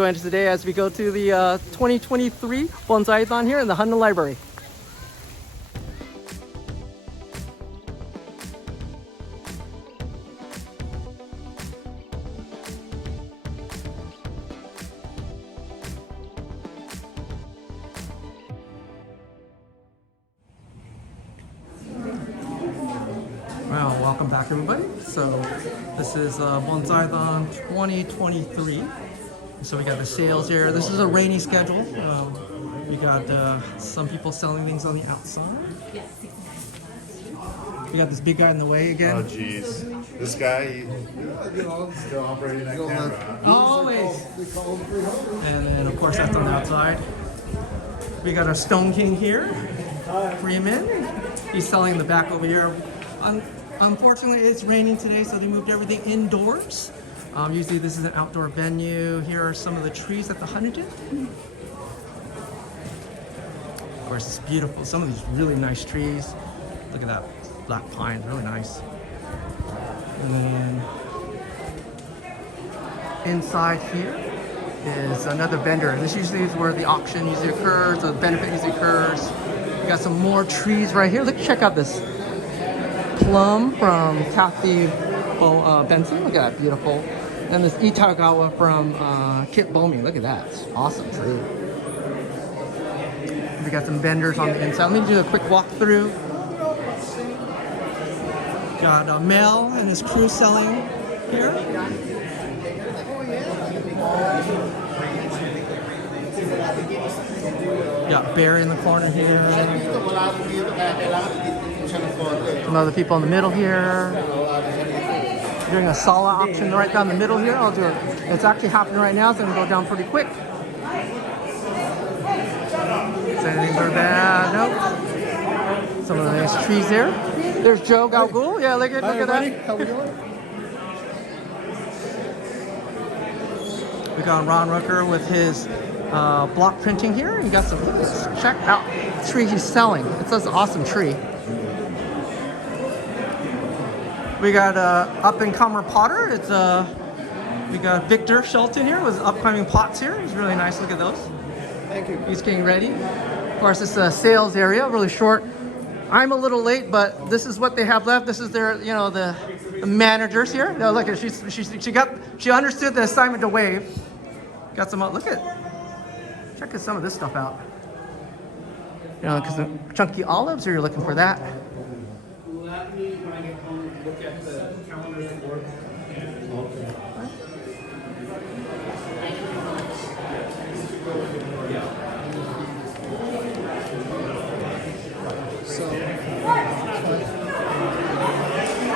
join us today as we go to the 2023 Bonsai-A-Thon here in the Huntington Library. Well, welcome back everybody. So this is Bonsai-A-Thon 2023. So we got the sales here. This is a rainy schedule. We got some people selling things on the outside. We got this big guy in the way again. Oh jeez, this guy, still operating that camera. Always. And then of course that's on the outside. We got our Stone King here, Freeman. He's selling in the back over here. Unfortunately, it's raining today, so they moved everything indoors. Usually this is an outdoor venue. Here are some of the trees at the Huntington. Of course, it's beautiful. Some of these really nice trees. Look at that black pine, really nice. And then inside here is another vendor. This usually is where the auction usually occurs, the benefit usually occurs. We got some more trees right here. Look, check out this plum from Kathy Benson. Look at that, beautiful. And this Itagawa from Kit Bomi. Look at that, it's awesome tree. We got some vendors on the inside. Let me do a quick walkthrough. Got Mel and his crew selling here. Got Barry in the corner here. Some other people in the middle here. Doing a sala auction right down the middle here. I'll do it. It's actually happening right now. It's going to go down pretty quick. Is anything good or bad? Nope. Some of the nice trees there. There's Joe Galgul. Yeah, look at that. How we doing? We got Ron Rucker with his block printing here. You got some. Check out the tree he's selling. It's an awesome tree. We got up and comer potter. It's we got Victor Shelton here with upcoming pots here. He's really nice. Look at those. Thank you. He's getting ready. Of course, it's a sales area, really short. I'm a little late, but this is what they have left. This is their, you know, the managers here. No, look at she understood the assignment to wave. Got some. Look at. Check some of this stuff out. You know, because the chunky olives, or you're looking for that. Let me, when I get home, look at the calendar and work.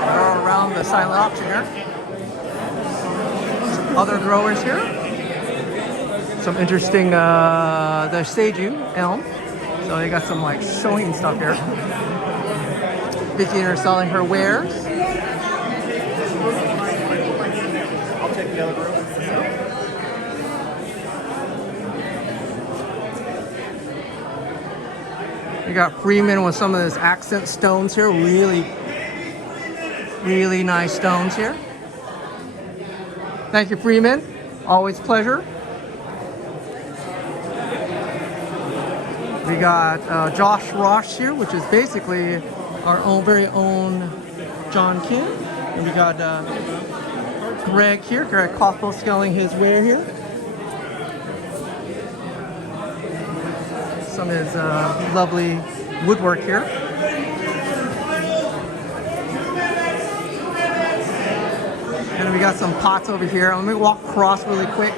We're around the silent auction here. Other growers here. Some interesting, the Seiju elm. So they got some like showing stuff here. Vicky are selling her wares. I'll take the other room. We got Freeman with some of this accent stones here. Really, really nice stones here. Thank you, Freeman. Always a pleasure. We got Josh Ross here, which is basically our own very own John Kim. And we got Greg here, Greg Koffel selling his ware here. Some of his lovely woodwork here. And we got some pots over here. Let me walk across really quick.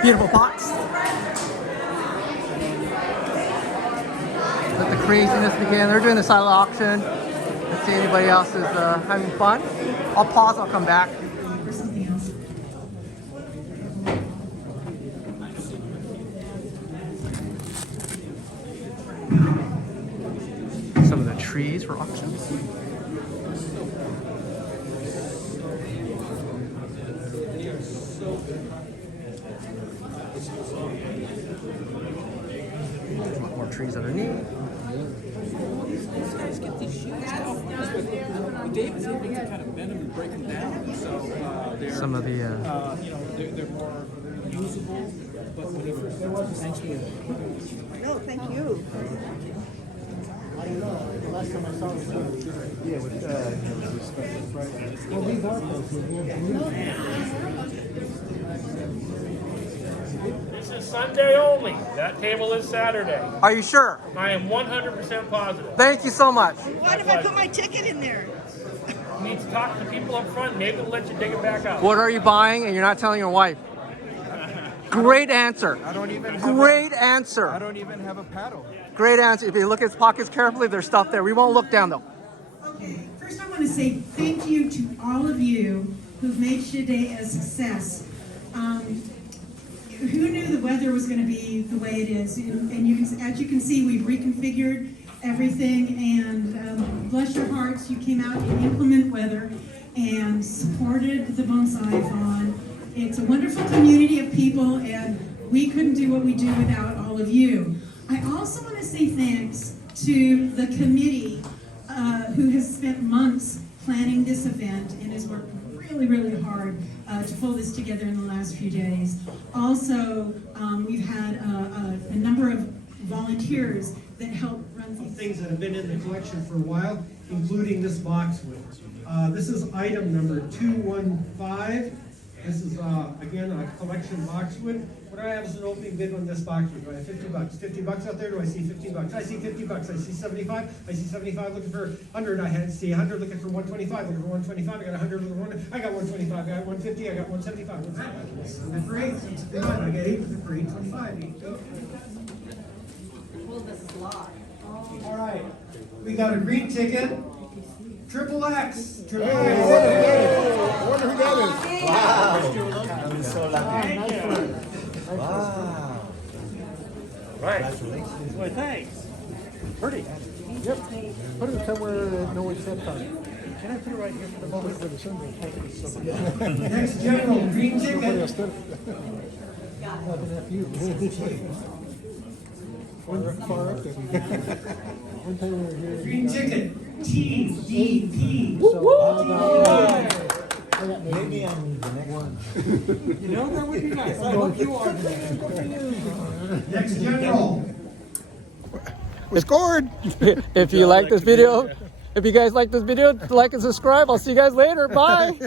Beautiful pots. Let the craziness begin. They're doing the silent auction. Let's see if anybody else is having fun. I'll pause, I'll come back. Some of the trees for auction. More trees underneath. These guys get these shoots out. David's able to kind of bend them and break them down. So they're Some of the you know, they're more usable, but whatever. Thanks for it. No, thank you. This is Sunday only. That table is Saturday. Are you sure? I am 100% positive. Thank you so much. What if I put my ticket in there? You need to talk to the people up front. Maybe they'll let you dig it back out. What are you buying and you're not telling your wife? Great answer. I don't even have Great I answer. don't even have a paddle. Great answer. If you look at his pockets carefully, there's stuff there. We won't look down though. Okay, first I want to say thank you to all of you who've made today a success. Who knew the weather was going to be the way it is? And you can, as you can see, we've reconfigured everything, and bless your hearts, you came out in inclement weather and supported the Bonsai-A-Thon. It's a wonderful community of people, and we couldn't do what we do without all of you. I also want to say thanks to the committee who has spent months planning this event and has worked really, really hard to pull this together in the last few days. Also, we've had a number of volunteers that help run these things that have been in the collection for a while, including this boxwood. This is item number 215. This is, again, a collection boxwood. What I have is an opening bid on this boxwood. Do I have 50 bucks? 50 bucks out there? Do I see 50 bucks? I see 50 bucks. I see 75. I see 75 looking for 100. I see 100 looking for 125. Looking for 125. I got 100 looking for 100. I got 125. I got 150. I got 175. And for 8, I got 8 for 825. All right. We got a green ticket. Triple X. Triple X. I wonder who that is. Wow. Right. Well, thanks. Pretty. Yep. Put it somewhere that no one's set time. Can I put it right here for the moment where the sun will take it? Next general, green ticket. Far up there. One time we were here. Green ticket. TDP. Maybe I'm the next one. You know, that would be nice. I hope you are. Next general. We scored! If you like this video, if you guys like this video, like and subscribe. I'll see you guys later. Bye.